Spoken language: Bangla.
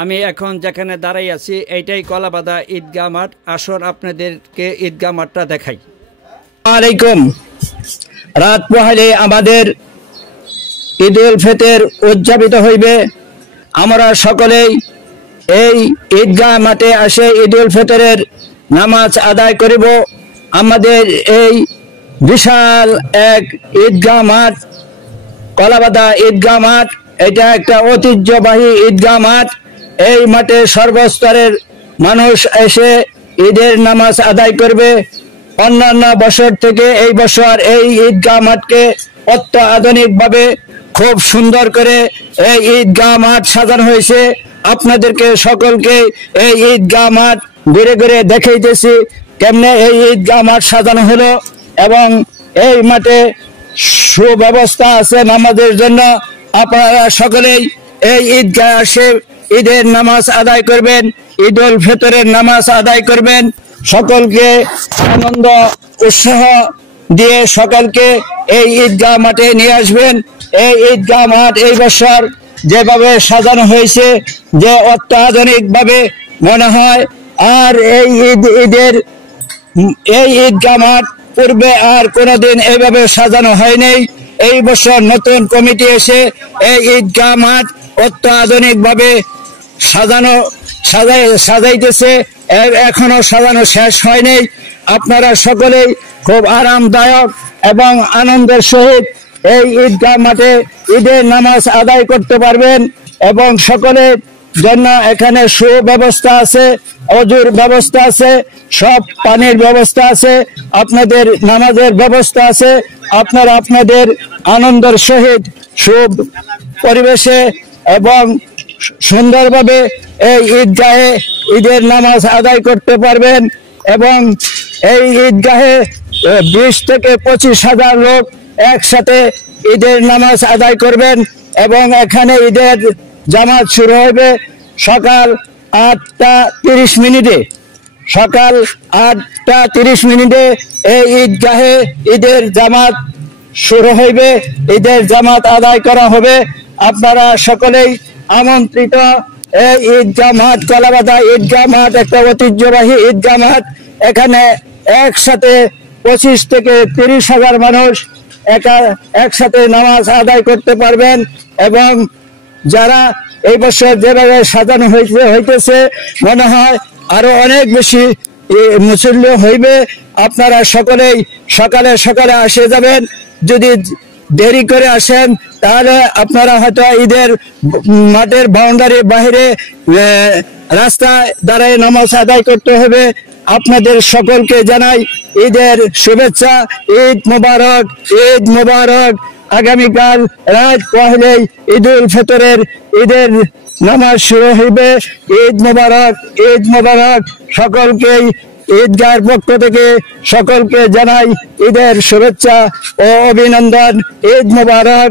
আমি এখন যেখানে দাঁড়াই আছি এইটাই কলাবাদা ঈদগাহ মাঠ। আসুন আপনাদেরকে ঈদগাহ মাঠটা দেখাই। আলাইকুম। রাত পোহালে আমাদের ঈদ উল ফিতর উদযাপিত হইবে। আমরা সকলেই এই ঈদগাহ মাঠে আসে ঈদ উল ফিতরের নামাজ আদায় করিব। আমাদের এই বিশাল এক ঈদগাহ মাঠ, কলাবাদা ঈদগাহ মাঠ, এটা একটা ঐতিহ্যবাহী ঈদগাহ মাঠ। এই মাঠে সর্বস্তরের মানুষ এসে ঈদের নামাজ আদায় করবে। অন্যান্য বছর থেকে এই বছর এই ঈদগাহ মাঠকে অত্যাধুনিকভাবে খুব সুন্দর করে এই ঈদগাহ মাঠ সাজানো হয়েছে। আপনাদেরকে সকলকে এই ঈদগাহ মাঠ ঘুরে ঘুরে দেখাইতেছি কেমনে এই ঈদগাহ মাঠ সাজানো হলো, এবং এই মাঠে সুব্যবস্থা আছে নামাজের জন্য। আপনারা সকলেই এই ঈদগাহ আসে ঈদের নামাজ আদায় করবেন, ঈদ উল ফিতরের নামাজ আদায় করবেন। সকলকে আনন্দ উৎসাহ দিয়ে সকলকে এই ঈদগাহ মাঠে নিয়ে আসবেন। এই ঈদগাহ মাঠ এই বছর যেভাবে সাজানো হয়েছে, যে অত্যাধুনিক ভাবে মনে হয়, আর এই ঈদগাহ মাঠ পূর্বে আর কোনোদিন এইভাবে সাজানো হয়নি। এই বছর নতুন কমিটি এসে এই ঈদগাহ মাঠ অত্যাধুনিক ভাবে সাজাইতেছে। এখনো সাজানো শেষ হয়নি। আপনারা সকলেই খুব আরামদায়ক এবং আনন্দের সহিত এই ঈদগাহ মাঠে ঈদের নামাজ আদায় করতে পারবেন, এবং সকলের জন্য এখানে সুব্যবস্থা আছে, অজুর ব্যবস্থা আছে, সব পানির ব্যবস্থা আছে, আপনাদের নামাজের ব্যবস্থা আছে। আপনারা আপনাদের আনন্দের সহিত সুব পরিবেশে এবং সুন্দরভাবে এই ঈদগাহে ঈদের নামাজ আদায় করতে পারবেন। এবং এই ঈদগাহে 20 থেকে 25,000 লোক একসাথে ঈদের নামাজ আদায় করবেন। এবং এখানে ঈদের জামাত শুরু হবে সকাল 8টা 30 মিনিটে। সকাল 8টা 30 মিনিটে এই ঈদগাহে ঈদের জামাত শুরু হইবে, ঈদের জামাত আদায় করা হবে। আপনারা সকলেই আমন্ত্রিত। এই ঈদগাহ মাঠ, কলাবাদা ঈদগাহ মাঠ একটা ঐতিহ্যবাহী ঈদগাহ মাঠ। এখানে একসাথে 25 থেকে 30,000 মানুষ একসাথে নামাজ আদায় করতে পারবেন। এবং যারা এই বছর যেভাবে সাজানো হইতেছে, মনে হয় আরো অনেক বেশি মুসল্লি হইবে। আপনারা সকলেই সকালে সকালে আসে যাবেন। যদি দেরি করে আসেন তাহলে আপনারা হয়তো ঈদের মাঠের বাউন্ডারির বাইরে রাস্তায় দাঁড়ায় নামাজ আদায় করতে হবে। আপনাদের সকলকে জানাই ঈদের শুভেচ্ছা। ঈদ মোবারক, ঈদ মোবারক। আগামীকাল রাত পহেলেই ঈদ উল ফিতরের ঈদের নামাজ শুরু হইবে। ঈদ মোবারক, ঈদ মোবারক। সকলকেই ঈদগাহের পক্ষ থেকে সকলকে জানাই ঈদের শুভেচ্ছা ও অভিনন্দন। ঈদ মোবারক।